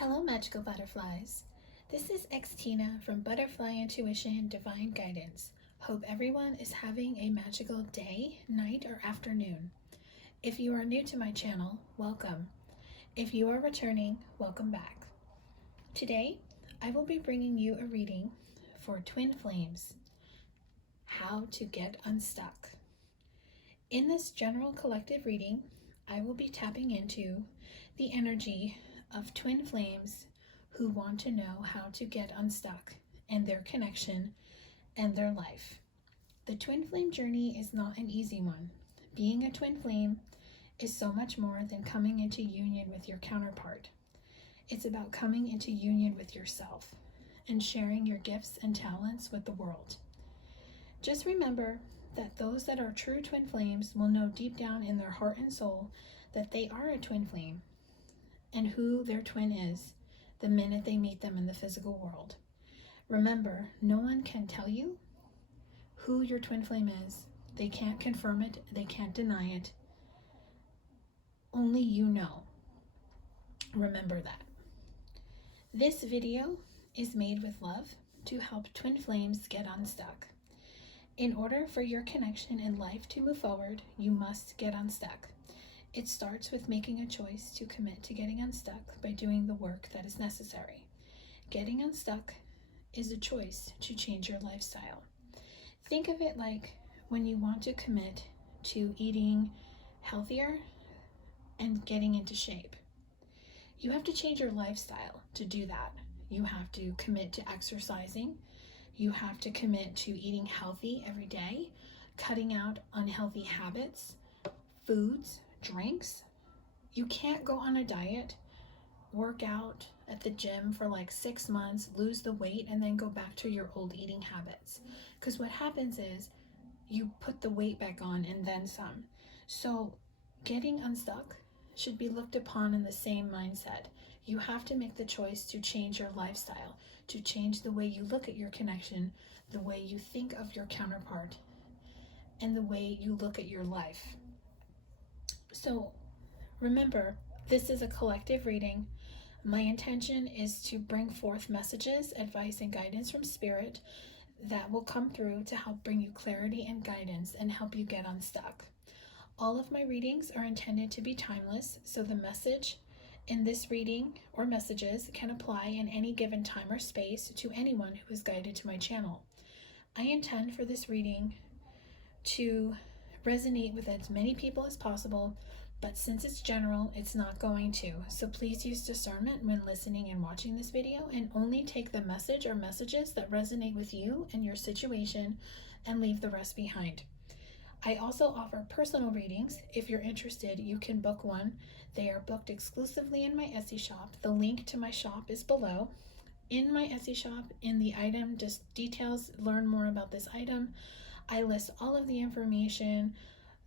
Hello, magical butterflies. This is Xtina from ButterflyIntuition Divine Guidance. Hope everyone is having a magical day, night, or afternoon. If you are new to my channel, welcome. If you are returning, welcome back. Today, I will be bringing you a reading for twin flames, how to get unstuck. In this general collective reading, I will be tapping into the energy of twin flames who want to know how to get unstuck in their connection and their life. The twin flame journey is not an easy one. Being a twin flame is so much more than coming into union with your counterpart. It's about coming into union with yourself and sharing your gifts and talents with the world. Just remember that those that are true twin flames will know deep down in their heart and soul that they are a twin flame and who their twin is the minute they meet them in the physical world. Remember, no one can tell you who your twin flame is. They can't confirm it, they can't deny it. Only you know. Remember that. This video is made with love to help twin flames get unstuck. In order for your connection and life to move forward, you must get unstuck. It starts with making a choice to commit to getting unstuck by doing the work that is necessary. Getting unstuck is a choice to change your lifestyle. Think of it like when you want to commit to eating healthier and getting into shape. You have to change your lifestyle to do that. You have to commit to exercising. You have to commit to eating healthy every day, cutting out unhealthy habits, foods, drinks. You can't go on a diet, work out at the gym for like 6 months, lose the weight, and then go back to your old eating habits. Because what happens is you put the weight back on and then some. So getting unstuck should be looked upon in the same mindset. You have to make the choice to change your lifestyle, to change the way you look at your connection, the way you think of your counterpart, and the way you look at your life. So remember, this is a collective reading. My intention is to bring forth messages, advice, and guidance from Spirit that will come through to help bring you clarity and guidance and help you get unstuck. All of my readings are intended to be timeless, so the message in this reading or messages can apply in any given time or space to anyone who is guided to my channel. I intend for this reading to resonate with as many people as possible, but since it's general, it's not going to. So please use discernment when listening and watching this video and only take the message or messages that resonate with you and your situation and leave the rest behind. I also offer personal readings. If you're interested, you can book one. They are booked exclusively in my Etsy shop. The link to my shop is below. In my Etsy shop, in the item details, learn more about this item, I list all of the information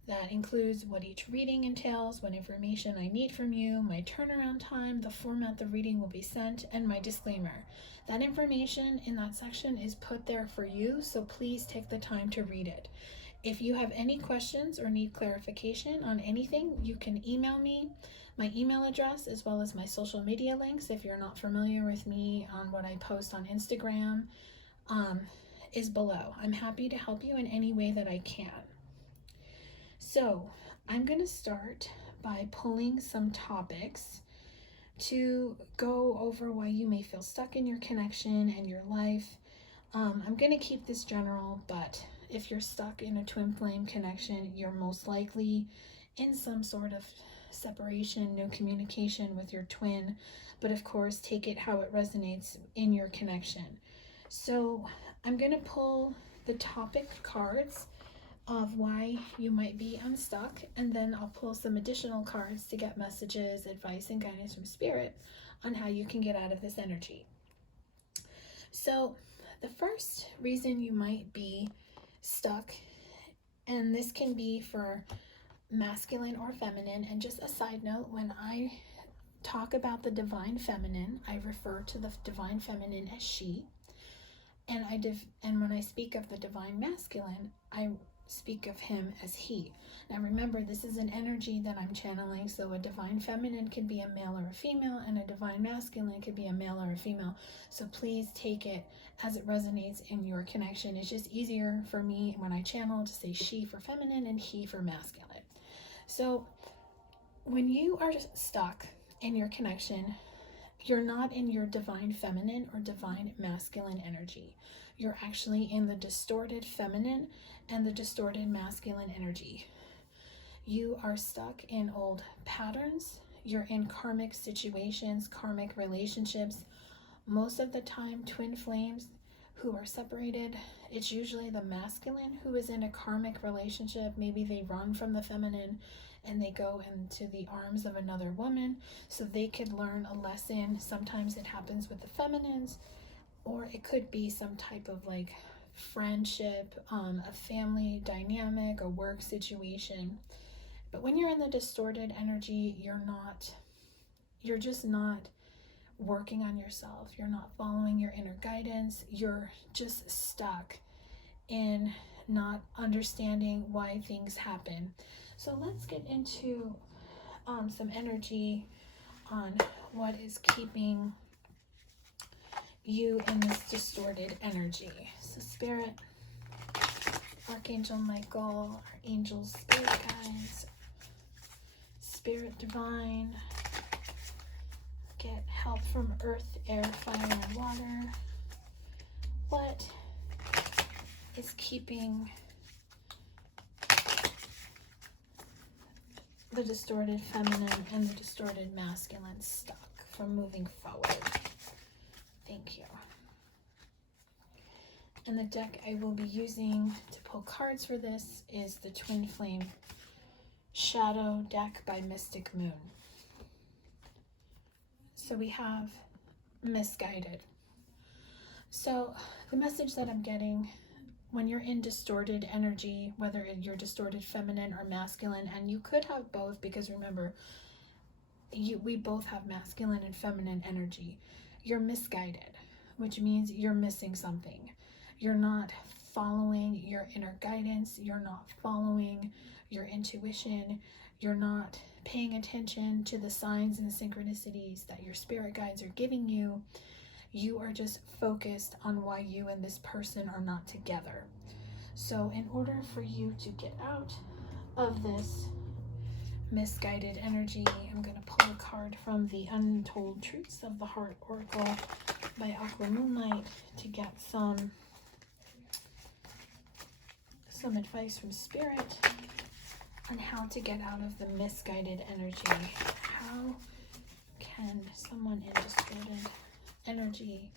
that includes what each reading entails, what information I need from you, my turnaround time, the format the reading will be sent, and my disclaimer. That information in that section is put there for you, so please take the time to read it. If you have any questions or need clarification on anything, you can email me. My email address, as well as my social media links, if you're not familiar with me on what I post on Instagram, is below. I'm happy to help you in any way that I can. So I'm going to start by pulling some topics to go over why you may feel stuck in your connection and your life. I'm going to keep this general, but if you're stuck in a twin flame connection, you're most likely in some sort of separation, no communication with your twin, but of course take it how it resonates in your connection. So I'm going to pull the topic cards of why you might be unstuck, and then I'll pull some additional cards to get messages, advice, and guidance from Spirit on how you can get out of this energy. So the first reason you might be stuck, and this can be for masculine or feminine, and just a side note, when I talk about the divine feminine, I refer to the divine feminine as she, and when I speak of the divine masculine, I speak of him as he. Now remember, this is an energy that I'm channeling, so a divine feminine can be a male or a female, and a divine masculine could be a male or a female. So please take it as it resonates in your connection. It's just easier for me when I channel to say she for feminine and he for masculine. So when you are stuck in your connection, you're not in your divine feminine or divine masculine energy. You're actually in the distorted feminine and the distorted masculine energy. You are stuck in old patterns. You're in karmic situations, karmic relationships. Most of the time, twin flames who are separated, it's usually the masculine who is in a karmic relationship. Maybe they run from the feminine and they go into the arms of another woman so they could learn a lesson. Sometimes it happens with the feminines, or it could be some type of like friendship, a family dynamic, a work situation. But when you're in the distorted energy, you're just not working on yourself. You're not following your inner guidance. You're just stuck in not understanding why things happen. So let's get into some energy on what is keeping you in this distorted energy. So Spirit, Archangel Michael, our angels, spirit guides, Spirit divine, get help from earth, air, fire, and water. What is keeping the distorted feminine and the distorted masculine stuck from moving forward? Thank you. And the deck I will be using to pull cards for this is the Twin Flame Shadow deck by Mystic Moon. So we have misguided. So the message that I'm getting, when you're in distorted energy, whether you're distorted feminine or masculine, and you could have both, because remember, we both have masculine and feminine energy. You're misguided, which means you're missing something. You're not following your inner guidance. You're not following your intuition. You're not paying attention to the signs and synchronicities that your spirit guides are giving you. You are just focused on why you and this person are not together. So in order for you to get out of this misguided energy, I'm going to pull a card from the Untold Truths of the Heart Oracle by Aqua Moonlight to get some advice from Spirit on how to get out of the misguided energy. How can someone in distorted energy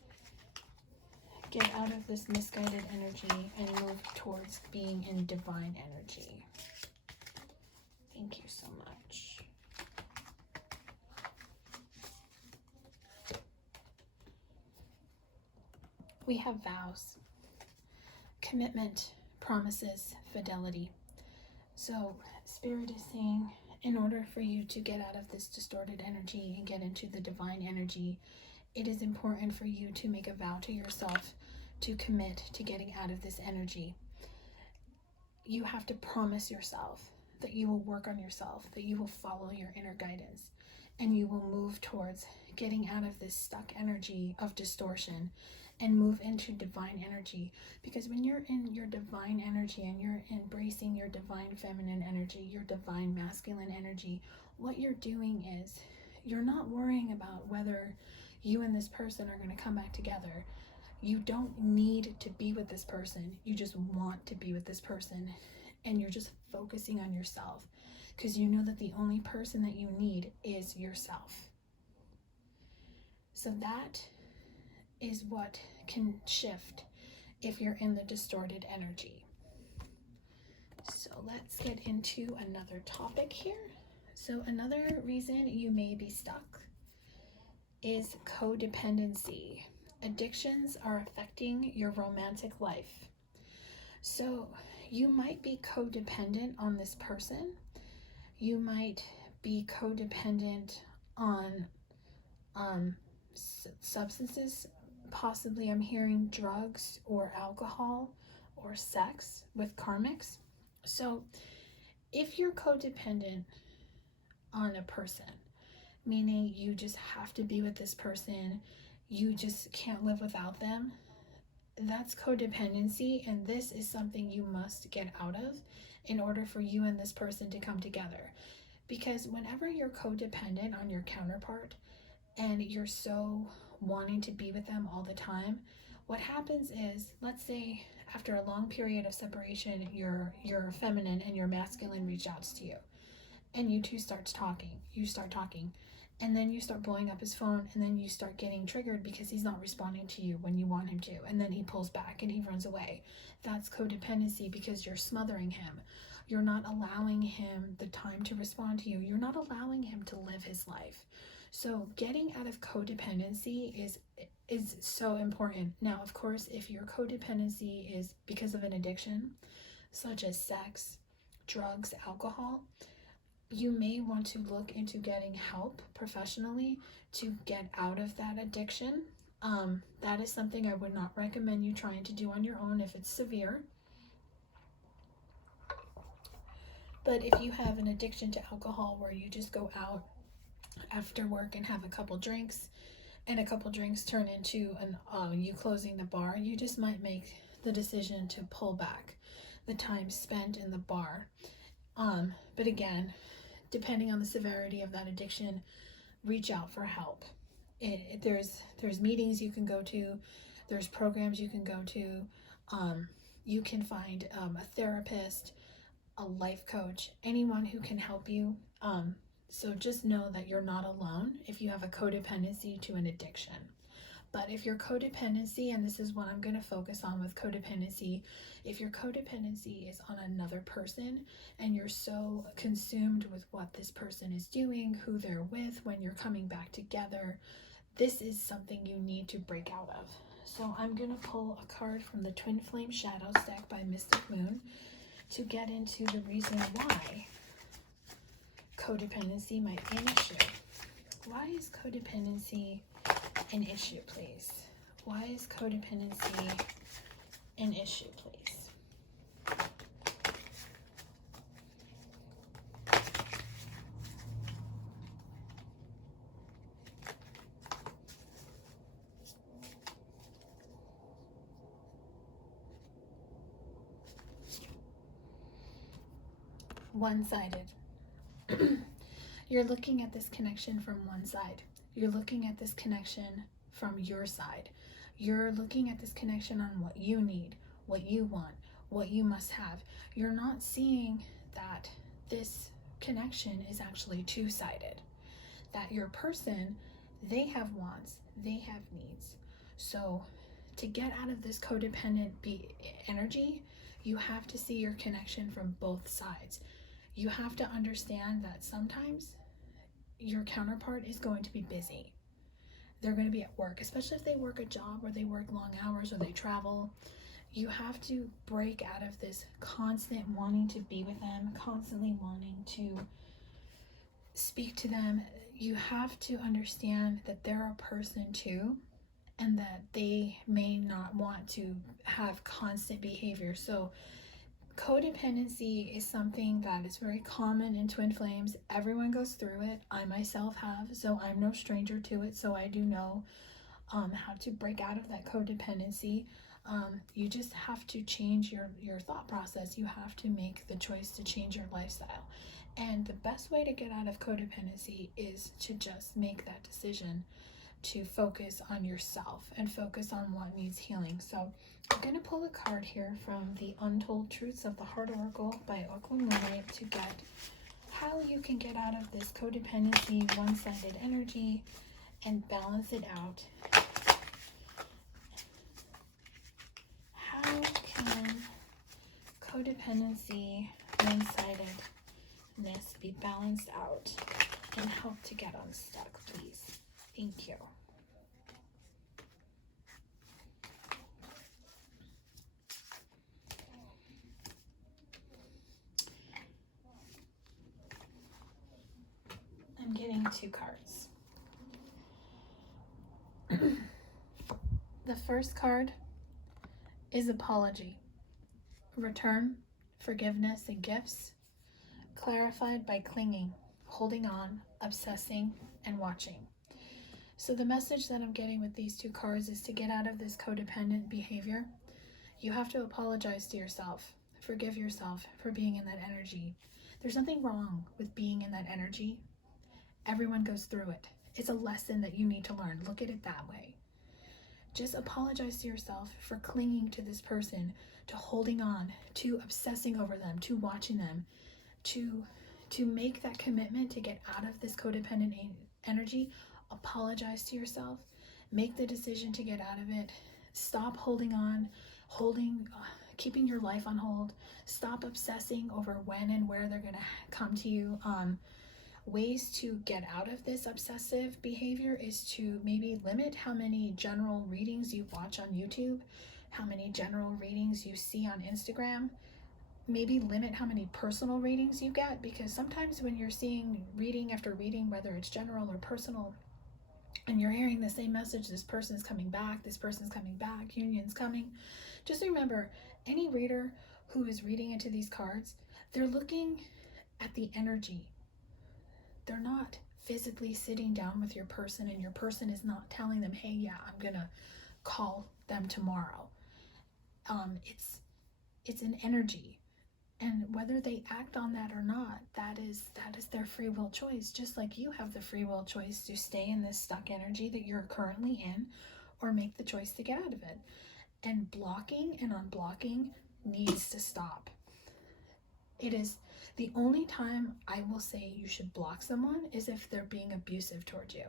get out of this misguided energy and move towards being in divine energy? Thank you so much. We have vows, commitment, promises, fidelity. So Spirit is saying, in order for you to get out of this distorted energy and get into the divine energy, it is important for you to make a vow to yourself to commit to getting out of this energy. You have to promise yourself that you will work on yourself, that you will follow your inner guidance, and you will move towards getting out of this stuck energy of distortion and move into divine energy. Because when you're in your divine energy and you're embracing your divine feminine energy, your divine masculine energy, what you're doing is you're not worrying about whether you and this person are going to come back together. You don't need to be with this person. You just want to be with this person. And you're just focusing on yourself because you know that the only person that you need is yourself. So that is what can shift if you're in the distorted energy. So let's get into another topic here. So another reason you may be stuck is codependency. Addictions are affecting your romantic life. So you might be codependent on this person. You might be codependent on substances. Possibly I'm hearing drugs or alcohol or sex with karmics. So if you're codependent on a person, meaning you just have to be with this person, you just can't live without them, that's codependency, and this is something you must get out of in order for you and this person to come together. Because whenever you're codependent on your counterpart and you're so wanting to be with them all the time, what happens is, let's say after a long period of separation, your feminine and your masculine reach out to you, and you two start talking, and then you start blowing up his phone, and then you start getting triggered because he's not responding to you when you want him to, and then he pulls back and he runs away. That's codependency, because you're smothering him. You're not allowing him the time to respond to you. You're not allowing him to live his life. So getting out of codependency is so important. Now, of course, if your codependency is because of an addiction, such as sex, drugs, alcohol, you may want to look into getting help professionally to get out of that addiction. That is something I would not recommend you trying to do on your own if it's severe. But if you have an addiction to alcohol where you just go out after work and have a couple drinks, and a couple drinks turn into you closing the bar, you just might make the decision to pull back the time spent in the bar. But again, depending on the severity of that addiction, reach out for help. There's meetings you can go to, there's programs you can go to. You can find a therapist, a life coach, anyone who can help you. So just know that you're not alone if you have a codependency to an addiction. But if your codependency, and this is what I'm going to focus on with codependency, if your codependency is on another person and you're so consumed with what this person is doing, who they're with, when you're coming back together, this is something you need to break out of. So I'm going to pull a card from the Twin Flame Shadows deck by Mystic Moon to get into the reason why codependency might be an issue. Why is codependency an issue, please? Why is codependency an issue, please? One-sided. You're looking at this connection from one side. You're looking at this connection from your side. You're looking at this connection on what you need, what you want, what you must have. You're not seeing that this connection is actually two-sided. That your person, they have wants, they have needs. So to get out of this codependent energy, you have to see your connection from both sides. You have to understand that sometimes your counterpart is going to be busy. They're going to be at work, especially if they work a job or they work long hours or they travel. You have to break out of this constant wanting to be with them, constantly wanting to speak to them. You have to understand that they're a person too, and that they may not want to have constant behavior. So codependency is something that is very common in twin flames. Everyone goes through it. I myself have, so I'm no stranger to it. So I do know how to break out of that codependency. You just have to change your thought process. You have to make the choice to change your lifestyle. And the best way to get out of codependency is to just make that decision to focus on yourself and focus on what needs healing. So I'm going to pull a card here from the Untold Truths of the Heart Oracle by Aqua Moonlight to get how you can get out of this codependency, one-sided energy and balance it out. How can codependency, one-sidedness be balanced out and help to get unstuck, please? Thank you. I'm getting two cards. The first card is apology, return, forgiveness, and gifts, clarified by clinging, holding on, obsessing, and watching. So the message that I'm getting with these two cards is to get out of this codependent behavior. You have to apologize to yourself, forgive yourself for being in that energy. There's nothing wrong with being in that energy. Everyone goes through it. It's a lesson that you need to learn. Look at it that way. Just apologize to yourself for clinging to this person, to holding on, to obsessing over them, to watching them, to make that commitment to get out of this codependent energy. Apologize to yourself. Make the decision to get out of it. Stop holding on, keeping your life on hold. Stop obsessing over when and where they're going to come to you. Ways to get out of this obsessive behavior is to maybe limit how many general readings you watch on YouTube, how many general readings you see on Instagram. Maybe limit how many personal readings you get, because sometimes when you're seeing reading after reading, whether it's general or personal, and you're hearing the same message, this person's coming back, union's coming, just remember, any reader who is reading into these cards, they're looking at the energy. They're not physically sitting down with your person, and your person is not telling them, hey, yeah, I'm gonna call them tomorrow. It's an energy, and whether they act on that or not, that is their free will choice. Just like you have the free will choice to stay in this stuck energy that you're currently in, or make the choice to get out of it. And blocking and unblocking needs to stop. It is the only time I will say you should block someone is if they're being abusive towards you,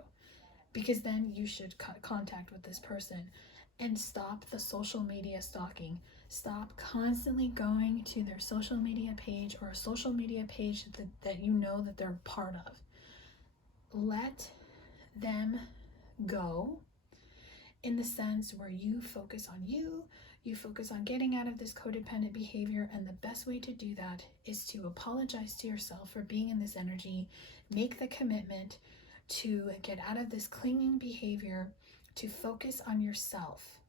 because then you should cut contact with this person and stop the social media stalking. Stop constantly going to their social media page, or a social media page that you know that they're part of. Let them go, in the sense where you focus on you focus on getting out of this codependent behavior, and the best way to do that is to apologize to yourself for being in this energy, make the commitment to get out of this clinging behavior, to focus on yourself,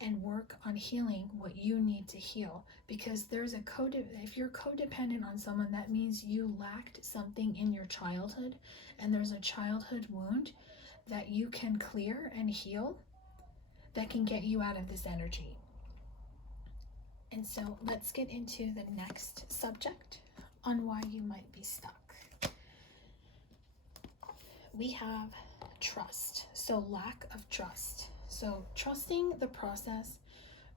and work on healing what you need to heal. Because if you're codependent on someone, that means you lacked something in your childhood, and there's a childhood wound that you can clear and heal that can get you out of this energy. And so let's get into the next subject on why you might be stuck. We have trust. So lack of trust. So trusting the process,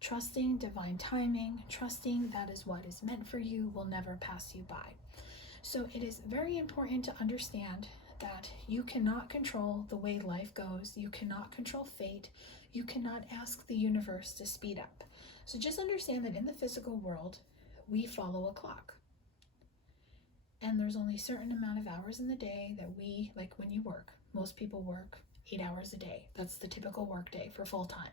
trusting divine timing, trusting that is what is meant for you will never pass you by. So it is very important to understand that you cannot control the way life goes. You cannot control fate. You cannot ask the universe to speed up. So just understand that in the physical world, we follow a clock. And there's only a certain amount of hours in the day that like when you work, most people work 8 hours a day. That's the typical work day for full time.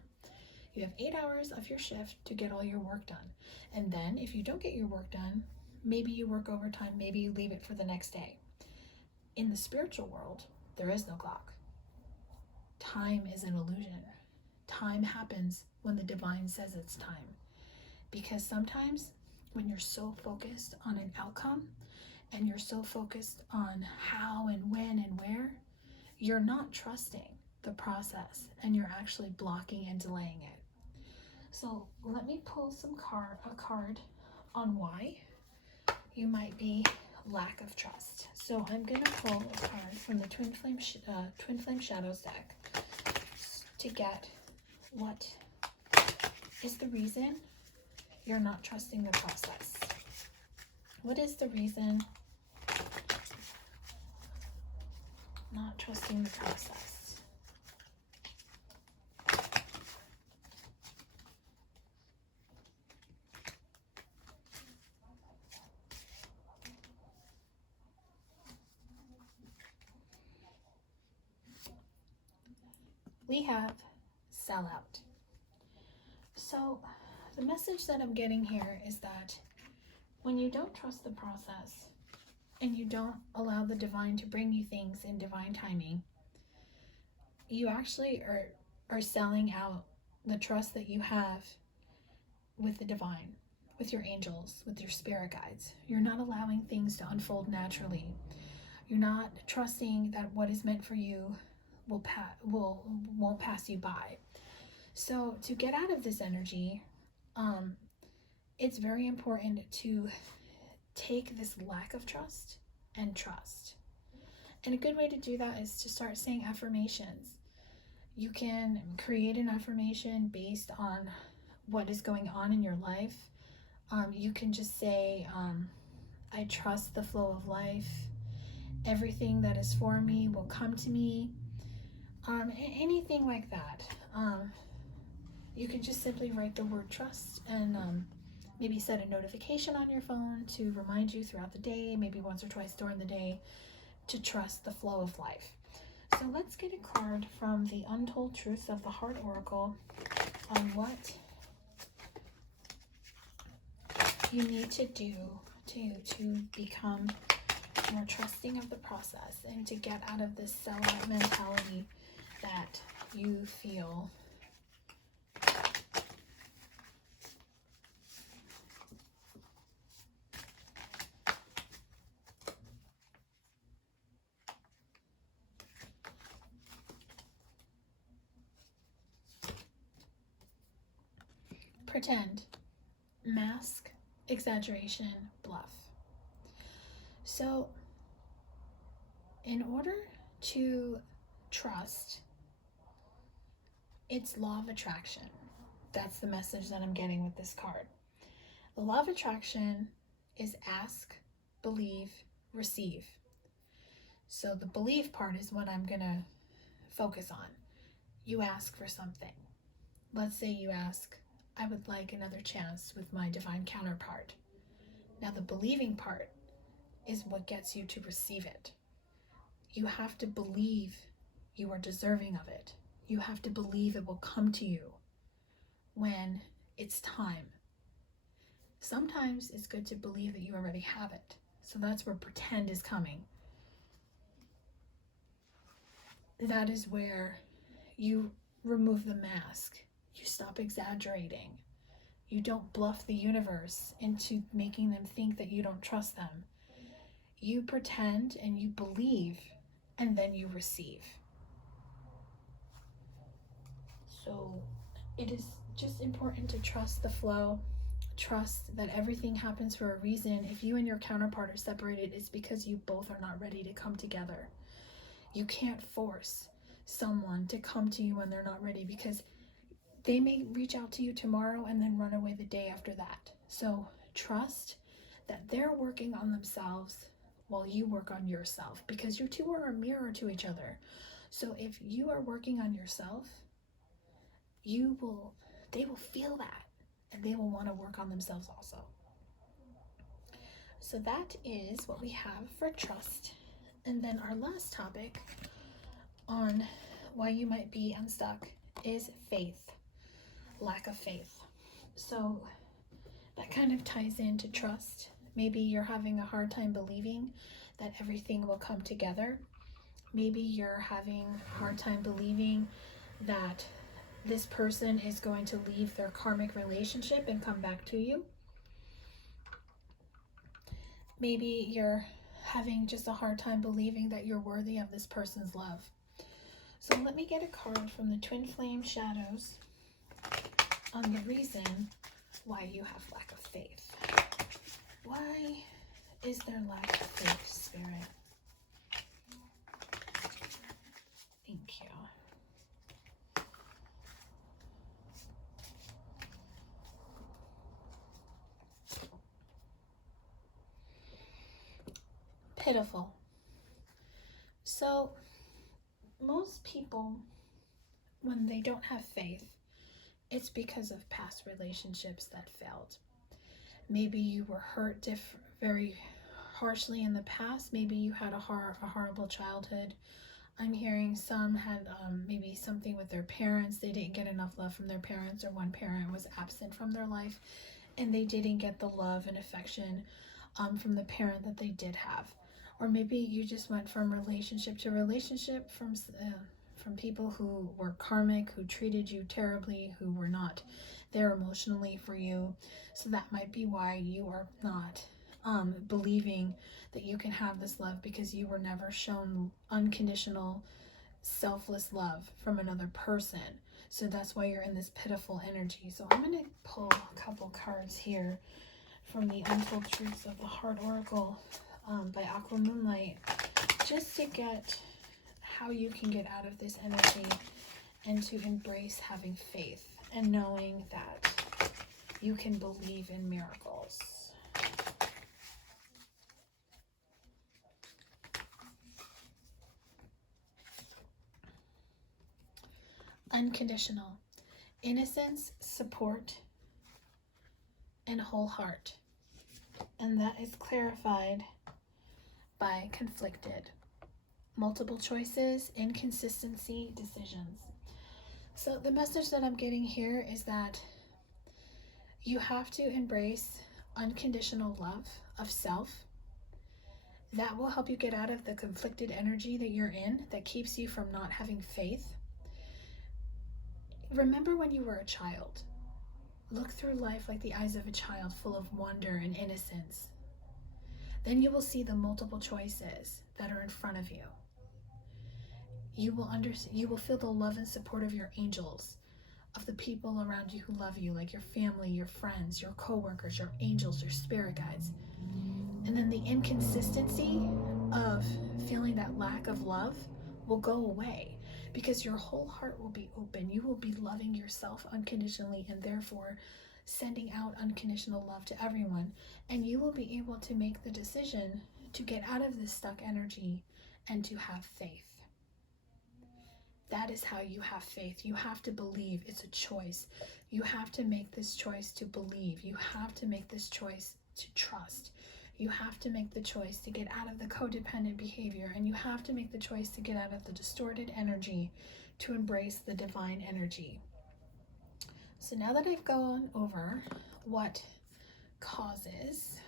You have 8 hours of your shift to get all your work done. And then if you don't get your work done, maybe you work overtime, maybe you leave it for the next day. In the spiritual world, there is no clock. Time is an illusion. Time happens when the divine says it's time. Because sometimes when you're so focused on an outcome, and you're so focused on how and when and where, you're not trusting the process, and you're actually blocking and delaying it. So let me pull a card on why you might be lack of trust. So I'm going to pull a card from the Twin Flame Shadows deck to get what is the reason you're not trusting the process. What is the reason not trusting the process? We have sellout. So the message that I'm getting here is that when you don't trust the process and you don't allow the divine to bring you things in divine timing, you actually are selling out the trust that you have with the divine, with your angels, with your spirit guides. You're not allowing things to unfold naturally. You're not trusting that what is meant for you won't pass you by. So to get out of this energy, it's very important to take this lack of trust and trust. And a good way to do that is to start saying affirmations. You can create an affirmation based on what is going on in your life. You can just say, I trust the flow of life. Everything that is for me will come to me. Anything like that. You can just simply write the word trust and maybe set a notification on your phone to remind you throughout the day, maybe once or twice during the day, to trust the flow of life. So let's get a card from the Untold Truths of the Heart Oracle on what you need to do to become more trusting of the process and to get out of this sellout mentality that you feel. Pretend, mask, exaggeration, bluff. So in order to trust, it's law of attraction. That's the message that I'm getting with this card. The law of attraction is ask, believe, receive. So the believe part is what I'm going to focus on. You ask for something. Let's say you ask, I would like another chance with my divine counterpart. Now the believing part is what gets you to receive it. You have to believe you are deserving of it. You have to believe it will come to you when it's time. Sometimes it's good to believe that you already have it. So that's where pretend is coming. That is where you remove the mask. You stop exaggerating. You don't bluff the universe into making them think that you don't trust them. You pretend and you believe, and then you receive. So it is just important to trust the flow. Trust that everything happens for a reason. If you and your counterpart are separated, it's because you both are not ready to come together. You can't force someone to come to you when they're not ready, because they may reach out to you tomorrow and then run away the day after that. So trust that they're working on themselves while you work on yourself, because you two are a mirror to each other. So if you are working on yourself, they will feel that, and they will want to work on themselves also. So that is what we have for trust. And then our last topic on why you might be unstuck is faith, lack of faith. So that kind of ties into trust. Maybe you're having a hard time believing that everything will come together. Maybe you're having a hard time believing that this person is going to leave their karmic relationship and come back to you. Maybe you're having just a hard time believing that you're worthy of this person's love. So let me get a card from the Twin Flame Shadows on the reason why you have lack of faith. Why is there lack of faith, Spirit? Thank you. Pitiful. So most people, when they don't have faith, it's because of past relationships that failed. Maybe you were hurt very harshly in the past. Maybe you had a horrible childhood. I'm hearing some had maybe something with their parents. They didn't get enough love from their parents, or one parent was absent from their life and they didn't get the love and affection from the parent that they did have. Or maybe you just went from relationship to relationship, from people who were karmic, who treated you terribly, who were not there emotionally for you. So that might be why you are not believing that you can have this love, because you were never shown unconditional, selfless love from another person. So that's why you're in this pitiful energy. So I'm going to pull a couple cards here from the Untold Truths of the Heart Oracle by Aqua Moonlight, just to get how you can get out of this energy and to embrace having faith and knowing that you can believe in miracles. Unconditional. Innocence, support, and whole heart. And that is clarified by conflicted. Multiple choices, inconsistency, decisions. So the message that I'm getting here is that you have to embrace unconditional love of self. That will help you get out of the conflicted energy that you're in that keeps you from not having faith. Remember when you were a child. Look through life like the eyes of a child, full of wonder and innocence. Then you will see the multiple choices that are in front of you. You will feel the love and support of your angels, of the people around you who love you, like your family, your friends, your co-workers, your angels, your spirit guides. And then the inconsistency of feeling that lack of love will go away, because your whole heart will be open. You will be loving yourself unconditionally, and therefore sending out unconditional love to everyone. And you will be able to make the decision to get out of this stuck energy and to have faith. That is how you have faith. You have to believe. It's a choice. You have to make this choice to believe. You have to make this choice to trust. You have to make the choice to get out of the codependent behavior, and you have to make the choice to get out of the distorted energy to embrace the divine energy. So now that I've gone over what causes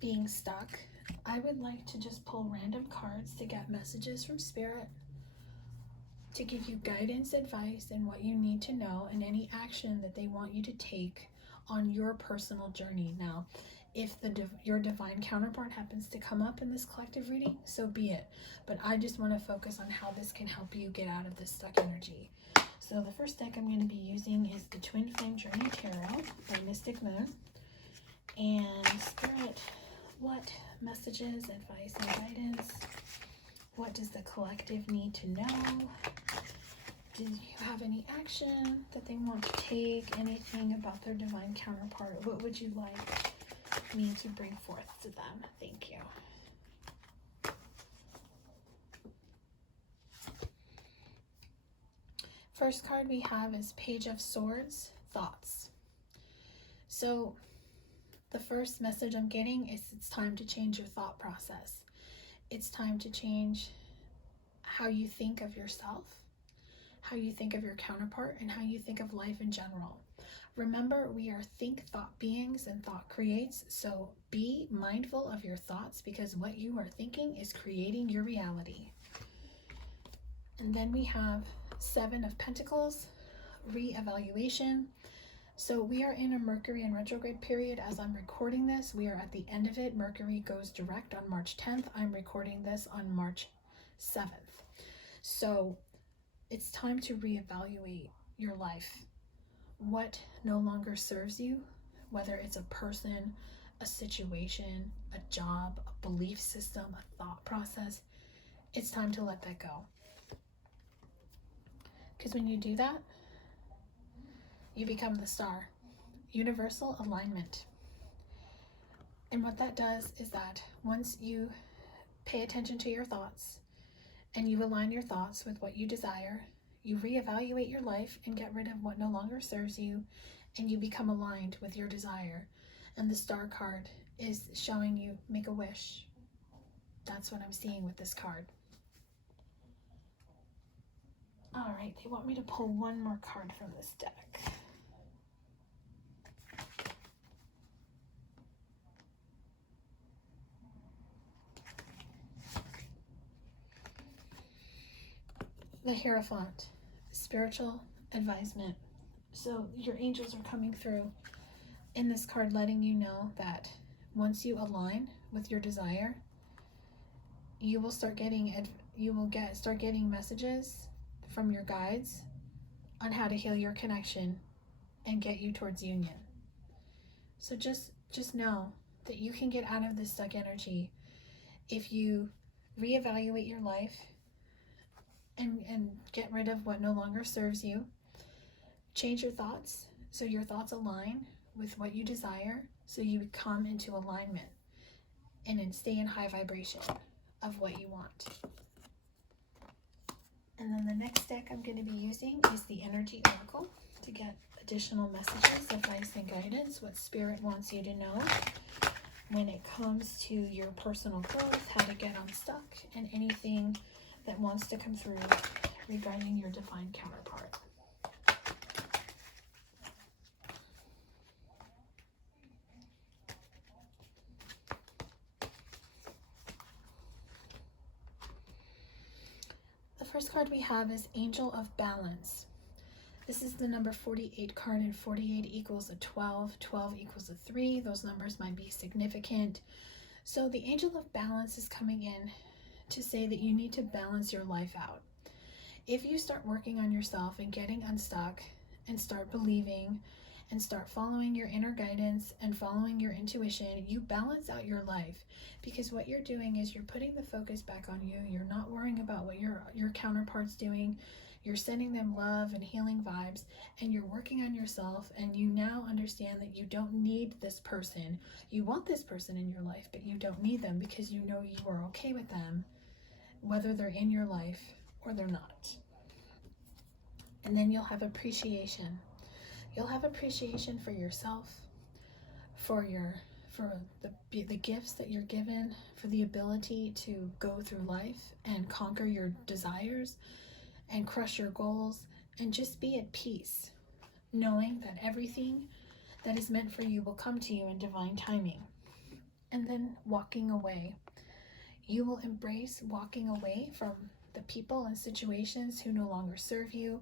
being stuck, I would like to just pull random cards to get messages from Spirit to give you guidance, advice, and what you need to know, and any action that they want you to take on your personal journey. Now, if your divine counterpart happens to come up in this collective reading, so be it. But I just want to focus on how this can help you get out of this stuck energy. So the first deck I'm going to be using is the Twin Flame Journey Tarot by Mystic Moon. And Spirit, what messages, advice, and guidance? What does the collective need to know? Do you have any action that they want to take? Anything about their divine counterpart? What would you like me to bring forth to them? Thank you. First card we have is Page of Swords, Thoughts. So the first message I'm getting is it's time to change your thought process. It's time to change how you think of yourself, how you think of your counterpart, and how you think of life in general. Remember, we are thought beings, and thought creates. So be mindful of your thoughts, because what you are thinking is creating your reality. And then we have Seven of Pentacles, Reevaluation. So we are in a Mercury in retrograde period as I'm recording this. We are at the end of it. Mercury goes direct on March 10th. I'm recording this on March 7th. So it's time to reevaluate your life. What no longer serves you, whether it's a person, a situation, a job, a belief system, a thought process, it's time to let that go. Because when you do that, you become the star. Universal alignment. And what that does is that once you pay attention to your thoughts and you align your thoughts with what you desire, you reevaluate your life and get rid of what no longer serves you, and you become aligned with your desire. And the star card is showing you make a wish. That's what I'm seeing with this card. All right, they want me to pull one more card from this deck. the Hierophant, spiritual advisement. So your angels are coming through in this card, letting you know that once you align with your desire, you will start getting messages from your guides on how to heal your connection and get you towards union. So just know that you can get out of this stuck energy if you reevaluate your life and get rid of what no longer serves you. Change your thoughts so your thoughts align with what you desire, so you come into alignment and then stay in high vibration of what you want. And then the next deck I'm going to be using is the Energy Oracle to get additional messages, advice, and guidance, what Spirit wants you to know when it comes to your personal growth, how to get unstuck, and anything that wants to come through regarding your divine counterpart. The first card we have is Angel of Balance. This is the number 48 card, and 48 equals a 12, 12 equals a 3. Those numbers might be significant. So the Angel of Balance is coming in to say that you need to balance your life out. If you start working on yourself and getting unstuck and start believing and start following your inner guidance and following your intuition, you balance out your life, because what you're doing is you're putting the focus back on you. You're not worrying about what your counterpart's doing. You're sending them love and healing vibes, and you're working on yourself, and you now understand that you don't need this person. You want this person in your life, but you don't need them, because you know you are okay with them, whether they're in your life or they're not. And then you'll have appreciation. You'll have appreciation for yourself, for the gifts that you're given, for the ability to go through life and conquer your desires and crush your goals and just be at peace, knowing that everything that is meant for you will come to you in divine timing. And then walking away. You will embrace walking away from the people and situations who no longer serve you.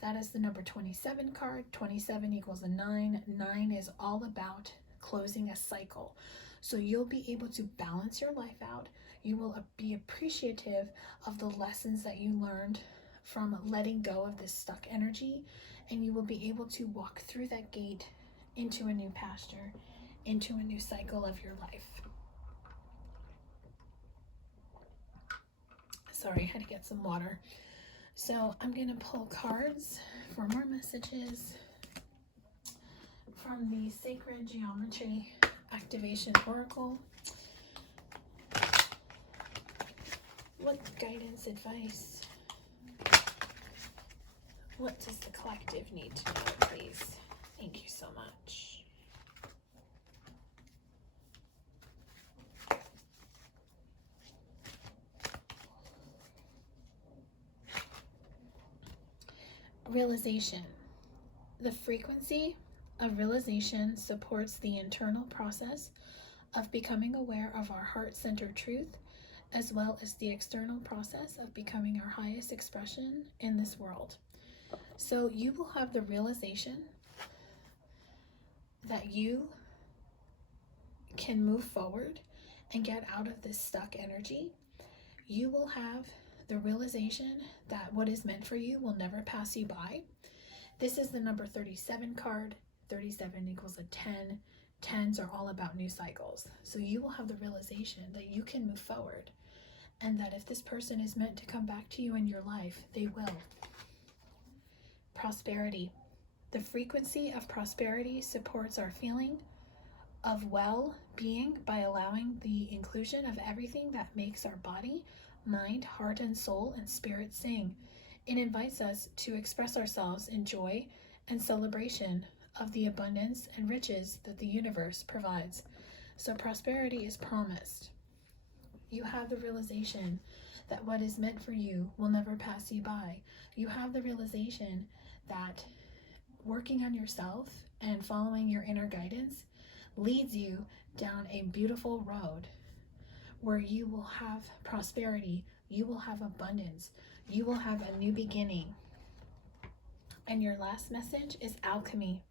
That is the number 27 card. 27 equals a 9. 9 is all about closing a cycle. So you'll be able to balance your life out. You will be appreciative of the lessons that you learned from letting go of this stuck energy, and you will be able to walk through that gate into a new pasture, into a new cycle of your life. Sorry, I had to get some water. So I'm going to pull cards for more messages from the Sacred Geometry Activation Oracle. What guidance, advice? What does the collective need to know, please? Thank you so much. Realization. The frequency of realization supports the internal process of becoming aware of our heart-centered truth, as well as the external process of becoming our highest expression in this world. So you will have the realization that you can move forward and get out of this stuck energy. You will have the realization that what is meant for you will never pass you by. This is the number 37 card. 37 equals a 10. 10s are all about new cycles. So you will have the realization that you can move forward, and that if this person is meant to come back to you in your life, they will. Prosperity. The frequency of prosperity supports our feeling of well-being by allowing the inclusion of everything that makes our body, mind, heart, and soul and spirit sing. It invites us to express ourselves in joy and celebration of the abundance and riches that the universe provides. So prosperity is promised. You have the realization that what is meant for you will never pass you by. You have the realization that working on yourself and following your inner guidance leads you down a beautiful road where you will have prosperity, you will have abundance, You will have a new beginning. And your last message is alchemy.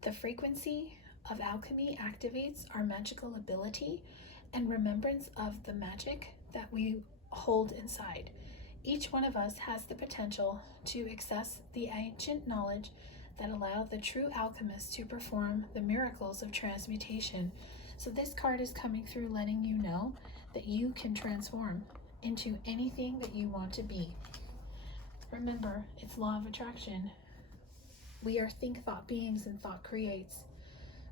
The frequency of alchemy activates our magical ability and remembrance of the magic that we hold inside. Each one of us has the potential to access the ancient knowledge that allow the true alchemist to perform the miracles of transmutation. So this card is coming through letting you know that you can transform into anything that you want to be. Remember, it's law of attraction. We are think thought beings and thought creates.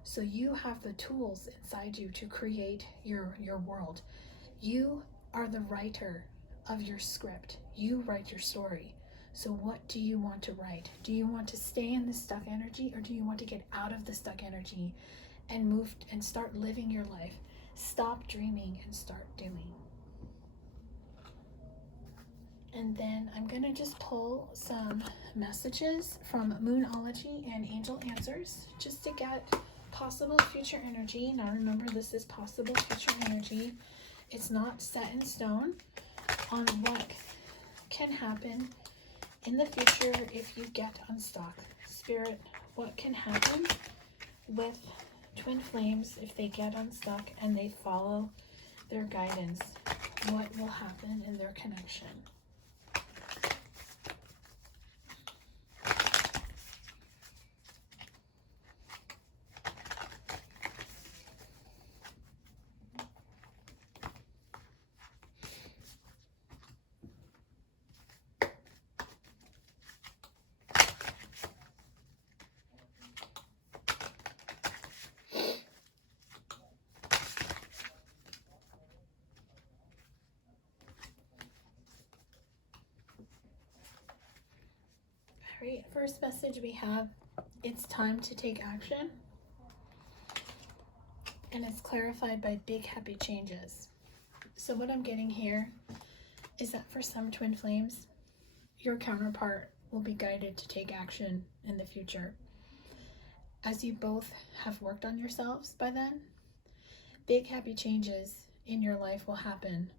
So you have the tools inside you to create your world. You are the writer of your script. You write your story. So what do you want to write? Do you want to stay in the stuck energy, or do you want to get out of the stuck energy and move and start living your life? Stop dreaming and start doing. And then I'm going to just pull some messages from Moonology and Angel Answers just to get possible future energy. Now remember, this is possible future energy. It's not set in stone on what can happen in the future if you get unstuck. Spirit, what can happen with twin flames if they get unstuck and they follow their guidance? What will happen in their connection? Alright, first message we have, it's time to take action. And it's clarified by big happy changes. So what I'm getting here is that for some twin flames, your counterpart will be guided to take action in the future. As you both have worked on yourselves by then, big happy changes in your life will happen.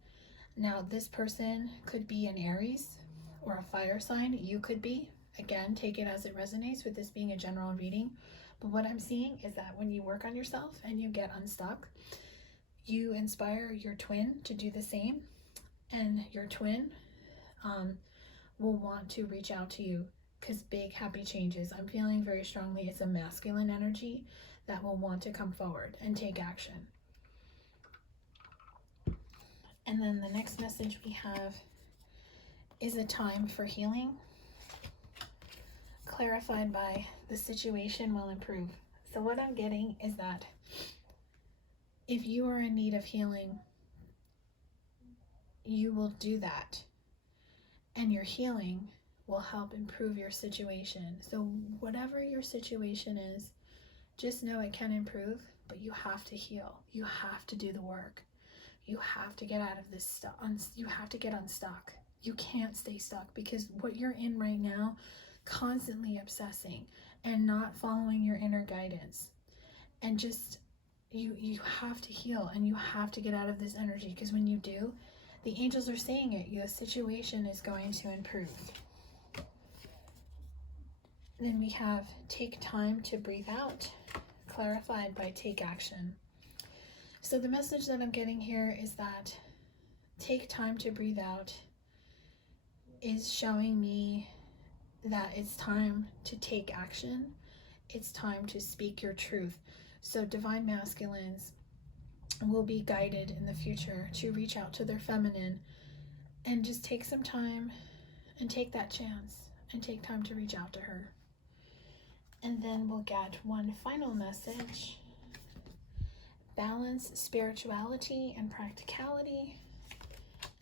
Now, this person could be an Aries or a fire sign. You could be. Again, take it as it resonates, with this being a general reading. But what I'm seeing is that when you work on yourself and you get unstuck, you inspire your twin to do the same. And your twin will want to reach out to you, because big happy changes, I'm feeling very strongly, it's a masculine energy that will want to come forward and take action. And then the next message we have is a time for healing, clarified by the situation will improve. So what I'm getting is that if you are in need of healing, you will do that, and your healing will help improve your situation. So whatever your situation is, just know it can improve, but you have to heal. You have to do the work. You have to get out of this stuff. You have to get unstuck. You can't stay stuck, because what you're in right now, constantly obsessing and not following your inner guidance, and just you have to heal, and you have to get out of this energy, because when you do, the angels are saying it, your situation is going to improve. Then we have take time to breathe out, clarified by take action. So the message that I'm getting here is that take time to breathe out is showing me that it's time to take action. It's time to speak your truth. So divine masculines will be guided in the future to reach out to their feminine and just take some time and take that chance and take time to reach out to her. And then we'll get one final message: balance spirituality and practicality,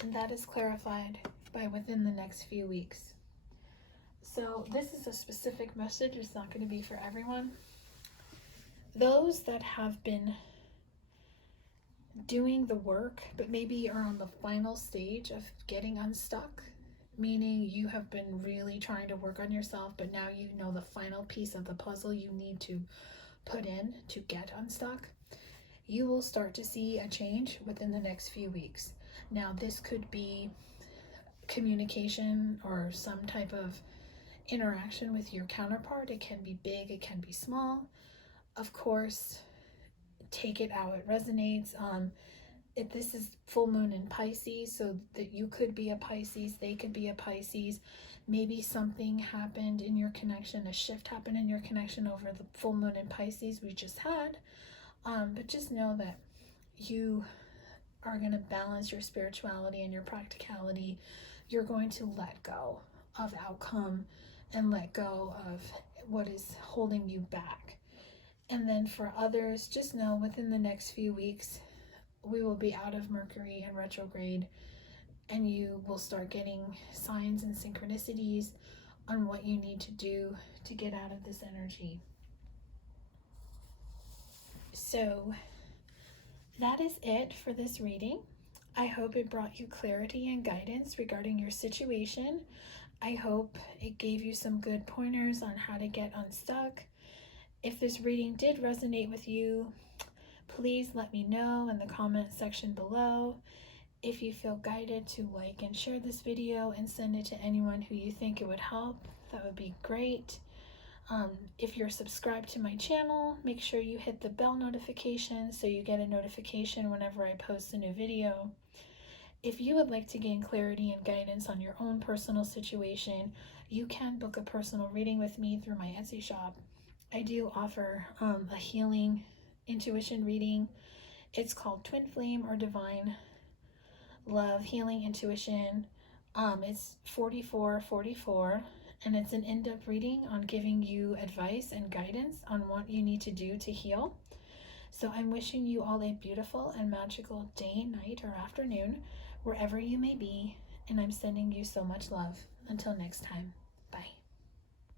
and that is clarified by within the next few weeks. So this is a specific message. It's not going to be for everyone. Those that have been doing the work but maybe are on the final stage of getting unstuck, meaning you have been really trying to work on yourself, but now you know the final piece of the puzzle you need to put in to get unstuck, you will start to see a change within the next few weeks. Now, this could be communication or some type of interaction with your counterpart. It can be big, it can be small. Of course, take it how it resonates. This is full moon in Pisces, so that you could be a Pisces, they could be a Pisces. Maybe something happened in your connection, a shift happened in your connection over the full moon in Pisces we just had. But just know that you are going to balance your spirituality and your practicality. You're going to let go of outcome and let go of what is holding you back. And then for others, just know within the next few weeks, we will be out of Mercury and retrograde, and you will start getting signs and synchronicities on what you need to do to get out of this energy. So that is it for this reading. I hope it brought you clarity and guidance regarding your situation. I hope it gave you some good pointers on how to get unstuck. If this reading did resonate with you, please let me know in the comment section below. If you feel guided to like and share this video and send it to anyone who you think it would help, that would be great. If you're subscribed to my channel, make sure you hit the bell notification so you get a notification whenever I post a new video. If you would like to gain clarity and guidance on your own personal situation, you can book a personal reading with me through my Etsy shop. I do offer a healing intuition reading. It's called Twin Flame or Divine Love Healing Intuition. It's $44.44, and it's an in-depth reading on giving you advice and guidance on what you need to do to heal. So I'm wishing you all a beautiful and magical day, night, or afternoon, wherever you may be, and I'm sending you so much love. Until next time.